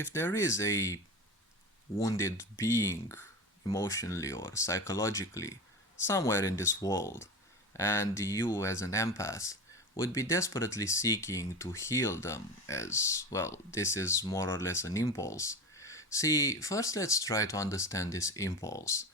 if there is a wounded being emotionally or psychologically somewhere in this world, and you as an empath would be desperately seeking to heal them, as well, this is more or less an impulse. See, first let's try to understand this impulse.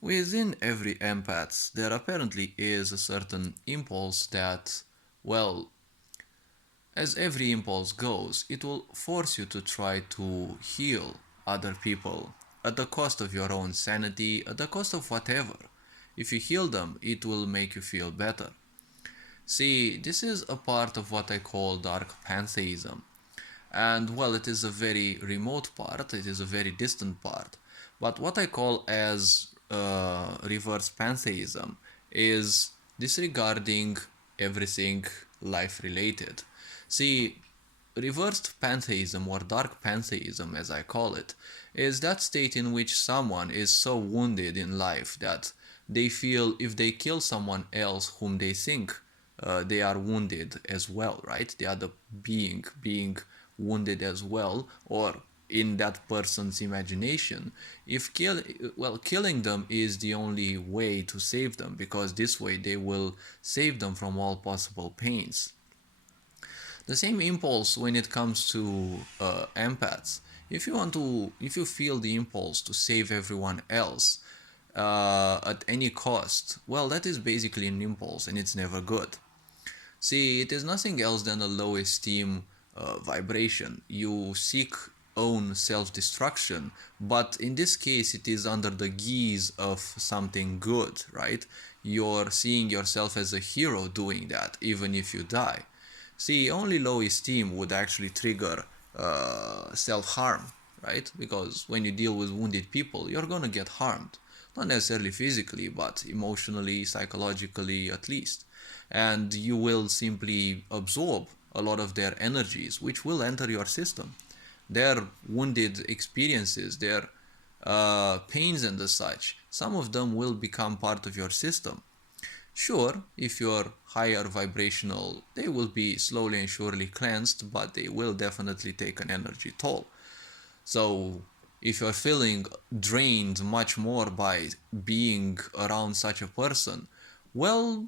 Within every empath, there apparently is a certain impulse that, well, as every impulse goes, it will force you to try to heal other people at the cost of your own sanity, at the cost of whatever. If you heal them, it will make you feel better. See, this is a part of what I call dark pantheism. And well, it is a very remote part, it is a very distant part. But what I call as reverse pantheism is disregarding everything life related. See, reversed pantheism or dark pantheism, as I call it, is that state in which someone is so wounded in life that they feel if they kill someone else whom they think they are wounded as well, right? The other being wounded as well, or in that person's imagination, if killing them is the only way to save them, because this way they will save them from all possible pains. The same impulse when it comes to empaths. If you feel the impulse to save everyone else at any cost, well, that is basically an impulse, and it's never good. See, it is nothing else than a low esteem vibration. You seek own self-destruction, but in this case it is under the guise of something good, right? You're seeing yourself as a hero doing that, even if you die. See, only low esteem would actually trigger self-harm, right? Because when you deal with wounded people, you're gonna get harmed. Not necessarily physically, but emotionally, psychologically at least. And you will simply absorb a lot of their energies, which will enter your system. Their wounded experiences, their pains and the such, some of them will become part of your system. Sure, if you're higher vibrational, they will be slowly and surely cleansed, but they will definitely take an energy toll. So, if you're feeling drained much more by being around such a person, well,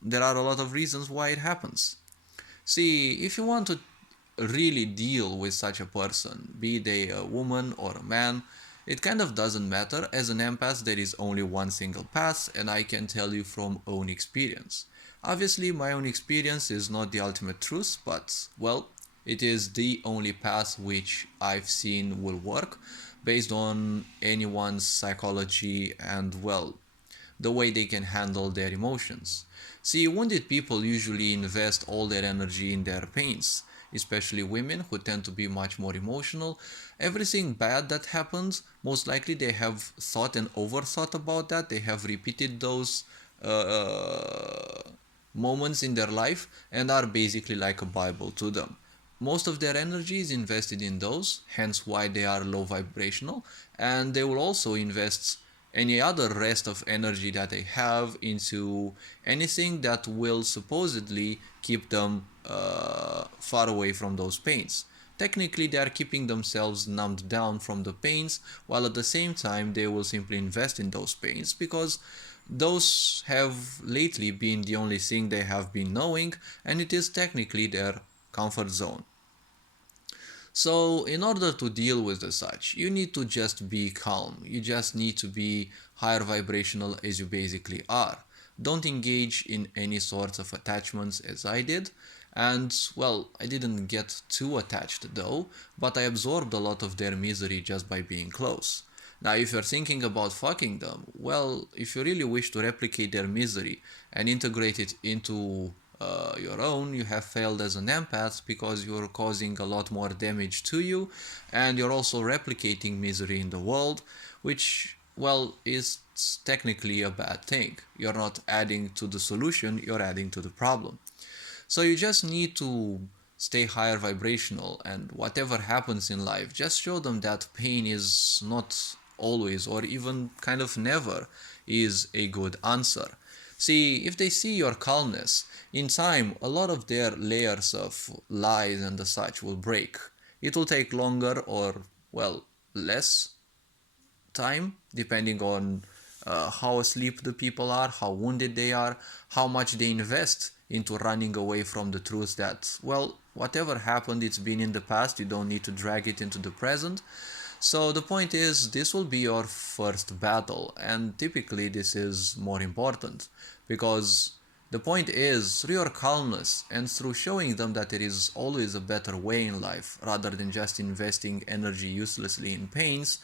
there are a lot of reasons why it happens. See, if you want to really deal with such a person, be they a woman or a man, it kind of doesn't matter. As an empath, there is only one single path, and I can tell you from own experience. Obviously, my own experience is not the ultimate truth, but, well, it is the only path which I've seen will work based on anyone's psychology and, well, the way they can handle their emotions. See, wounded people usually invest all their energy in their pains, especially women who tend to be much more emotional. Everything bad that happens, most likely they have thought and overthought about that. They have repeated those moments in their life and are basically like a Bible to them. Most of their energy is invested in those, hence why they are low vibrational, and they will also invest any other rest of energy that they have into anything that will supposedly keep them far away from those pains. Technically, they are keeping themselves numbed down from the pains, while at the same time they will simply invest in those pains because those have lately been the only thing they have been knowing, and it is technically their comfort zone. So, in order to deal with the such, you need to just be calm. You just need to be higher vibrational as you basically are. Don't engage in any sorts of attachments as I did. And, well, I didn't get too attached though, but I absorbed a lot of their misery just by being close. Now, if you're thinking about fucking them, well, if you really wish to replicate their misery and integrate it into your own, you have failed as an empath because you're causing a lot more damage to you, and you're also replicating misery in the world, which, well, is technically a bad thing. You're not adding to the solution, you're adding to the problem. So you just need to stay higher vibrational, and whatever happens in life, just show them that pain is not always, or even kind of never, is a good answer. See, if they see your calmness, in time, a lot of their layers of lies and the such will break. It will take longer or, well, less time depending on how asleep the people are, how wounded they are, how much they invest into running away from the truth that, well, whatever happened, it's been in the past. You don't need to drag it into the present. So the point is, this will be your first battle, and typically this is more important because the point is, through your calmness and through showing them that there is always a better way in life rather than just investing energy uselessly in pains,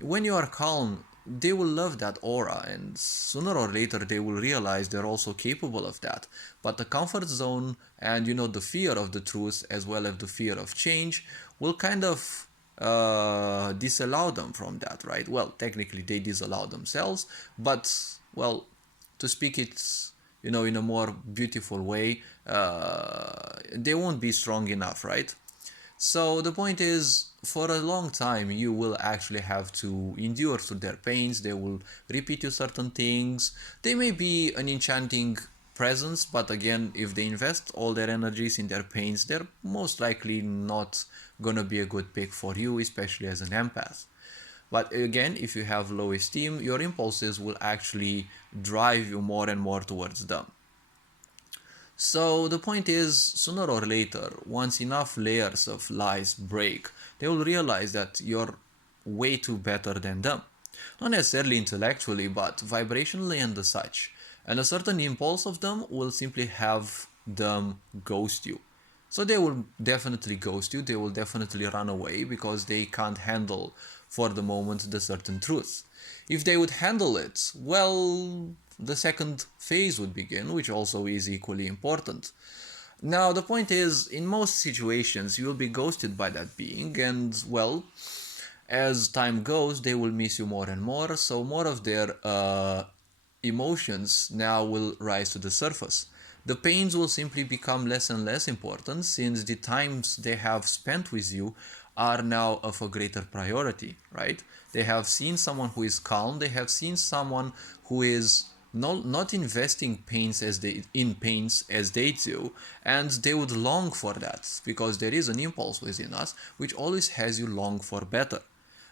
when you are calm, they will love that aura, and sooner or later they will realize they're also capable of that. But the comfort zone and, the fear of the truth as well as the fear of change will kind of disallow them from that, right? Well, technically they disallow themselves, but, well, to speak it, in a more beautiful way, they won't be strong enough, right? So the point is, for a long time, you will actually have to endure through their pains. They will repeat you certain things. They may be an enchanting presence, but again, if they invest all their energies in their pains, they're most likely not gonna be a good pick for you, especially as an empath. But again, if you have low esteem, your impulses will actually drive you more and more towards them. So the point is, sooner or later, once enough layers of lies break, they will realize that you're way too better than them. Not necessarily intellectually, but vibrationally and the such. And a certain impulse of them will simply have them ghost you. So they will definitely ghost you, they will definitely run away because they can't handle for the moment the certain truth. If they would handle it, well, the second phase would begin, which also is equally important. Now, the point is, in most situations, you will be ghosted by that being, and, well, as time goes, they will miss you more and more, so more of their emotions now will rise to the surface. The pains will simply become less and less important since the times they have spent with you are now of a greater priority, right? They have seen someone who is calm, they have seen someone who is not investing in pains as they do, and they would long for that because there is an impulse within us which always has you long for better.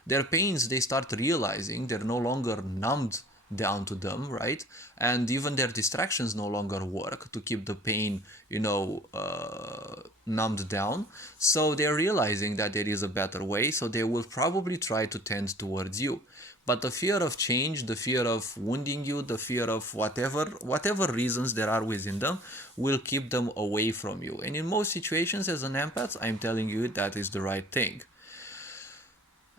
Their pains, they start realizing they're no longer numbed down to them, right? And even their distractions no longer work to keep the pain, numbed down. So they're realizing that there is a better way, so they will probably try to tend towards you. But the fear of change, the fear of wounding you, the fear of whatever reasons there are within them will keep them away from you. And in most situations, as an empath, I'm telling you that is the right thing.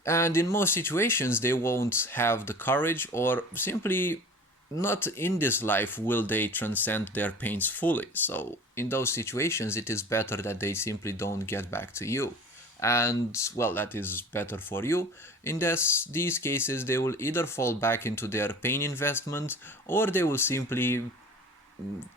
And in most situations, they won't have the courage, or simply not in this life will they transcend their pains fully. So in those situations, it is better that they simply don't get back to you. And, well, that is better for you. In these cases, they will either fall back into their pain investment, or they will simply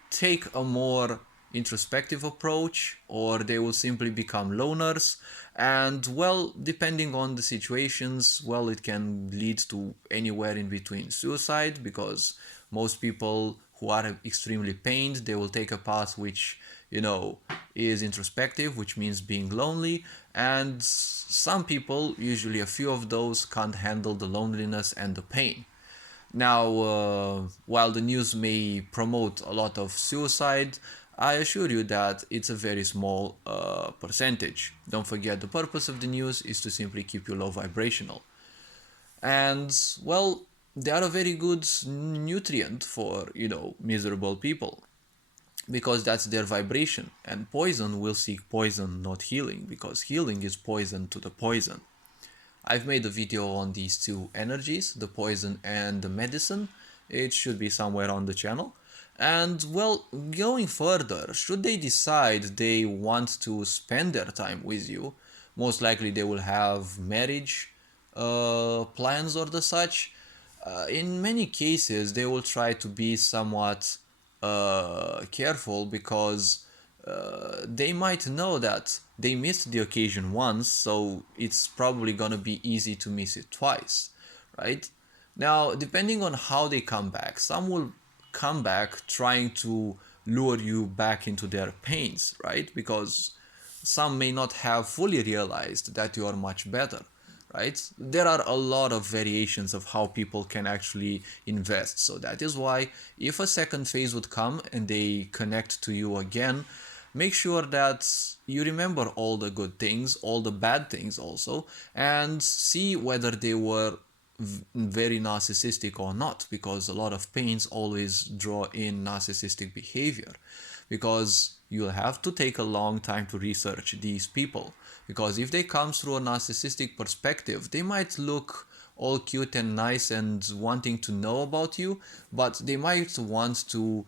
take a more introspective approach, or they will simply become loners. And, well, depending on the situations, well, it can lead to anywhere in between suicide, because most people who are extremely pained, they will take a path which, is introspective, which means being lonely. And some people, usually a few of those, can't handle the loneliness and the pain. Now, while the news may promote a lot of suicide, I assure you that it's a very small percentage. Don't forget, the purpose of the news is to simply keep you low vibrational. And, well, they are a very good nutrient for, miserable people, because that's their vibration. And poison will seek poison, not healing, because healing is poison to the poison. I've made a video on these two energies, the poison and the medicine. It should be somewhere on the channel. And, well, going further, should they decide they want to spend their time with you, most likely they will have marriage plans or the such. In many cases, they will try to be somewhat careful, because they might know that they missed the occasion once, so it's probably gonna be easy to miss it twice, right? Now, depending on how they come back, some will come back trying to lure you back into their pains, right? Because some may not have fully realized that you are much better, right? There are a lot of variations of how people can actually invest. So that is why if a second phase would come and they connect to you again, make sure that you remember all the good things, all the bad things also, and see whether they were very narcissistic or not, because a lot of pains always draw in narcissistic behavior, because you'll have to take a long time to research these people, because if they come through a narcissistic perspective, they might look all cute and nice and wanting to know about you, but they might want to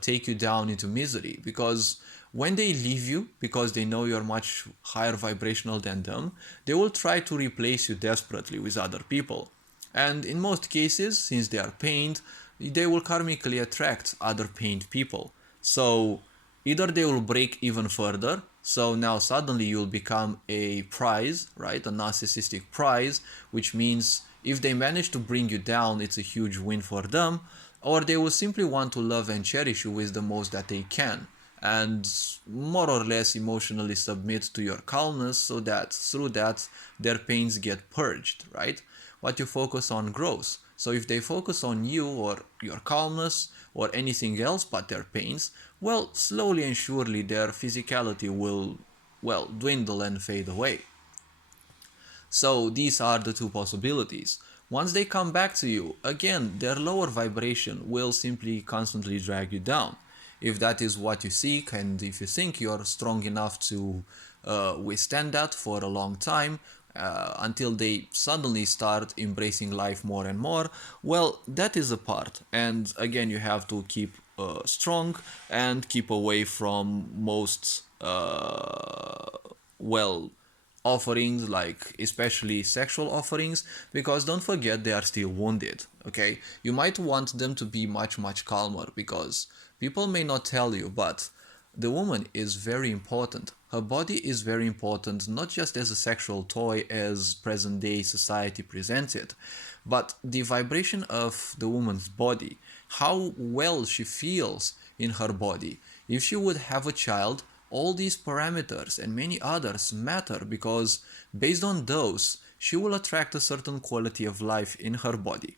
take you down into misery, because when they leave you because they know you're much higher vibrational than them, they will try to replace you desperately with other people. And in most cases, since they are pained, they will karmically attract other pained people. So either they will break even further, so now suddenly you'll become a prize, right? A narcissistic prize, which means if they manage to bring you down, it's a huge win for them, or they will simply want to love and cherish you with the most that they can, and more or less emotionally submit to your calmness, so that through that their pains get purged, right? What you focus on grows. So if they focus on you or your calmness or anything else but their pains, well, slowly and surely their physicality will, well, dwindle and fade away. So these are the two possibilities. Once they come back to you, again, their lower vibration will simply constantly drag you down. If that is what you seek, and if you think you're strong enough to withstand that for a long time, until they suddenly start embracing life more and more, well, that is a part. And again, you have to keep strong and keep away from most, well, offerings, like especially sexual offerings, because don't forget they are still wounded. Okay, you might want them to be much calmer, because people may not tell you, but the woman is very important. Her body is very important, not just as a sexual toy as present day society presents it, but the vibration of the woman's body, how well she feels in her body. If she would have a child, all these parameters and many others matter, because based on those, she will attract a certain quality of life in her body,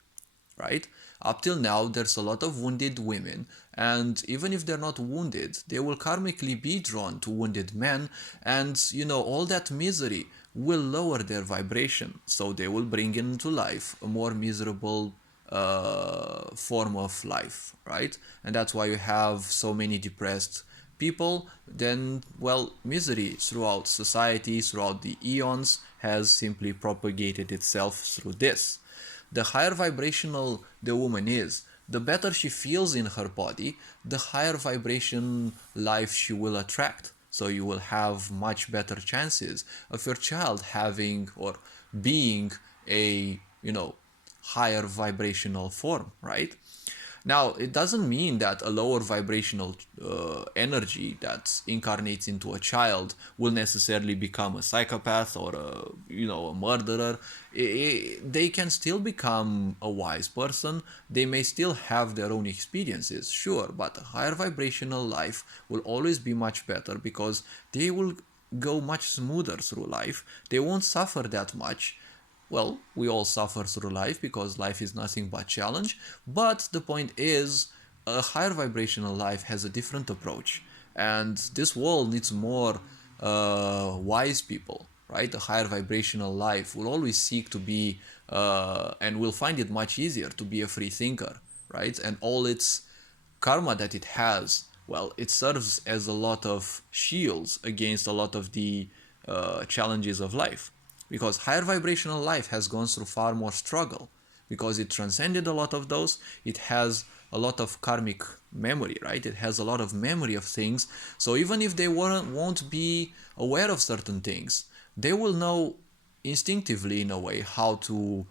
right? Up till now, there's a lot of wounded women, and even if they're not wounded, they will karmically be drawn to wounded men, and all that misery will lower their vibration, so they will bring into life a more miserable form of life, right? And that's why you have so many depressed people. Then, well, misery throughout society, throughout the eons, has simply propagated itself through this. The higher vibrational the woman is, the better she feels in her body, the higher vibration life she will attract. So you will have much better chances of your child having or being a, higher vibrational form, right? Now, it doesn't mean that a lower vibrational energy that incarnates into a child will necessarily become a psychopath or a murderer. They can still become a wise person. They may still have their own experiences, sure, but a higher vibrational life will always be much better, because they will go much smoother through life. They won't suffer that much. Well, we all suffer through life because life is nothing but challenge, but the point is, a higher vibrational life has a different approach, and this world needs more wise people, right? A higher vibrational life will always seek to be, and will find it much easier to be a free thinker, right? And all its karma that it has, well, it serves as a lot of shields against a lot of the challenges of life, because higher vibrational life has gone through far more struggle, because it transcended a lot of those. It has a lot of karmic memory, right? It has a lot of memory of things. So even if they won't be aware of certain things, they will know instinctively, in a way, how to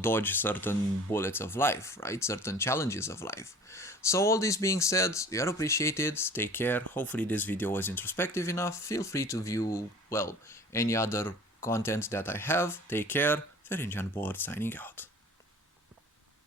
dodge certain bullets of life, right? Certain challenges of life. So all this being said, you are appreciated. Take care. Hopefully this video was introspective enough. Feel free to view, well, any other content that I have. Take care. Ferenc Board signing out.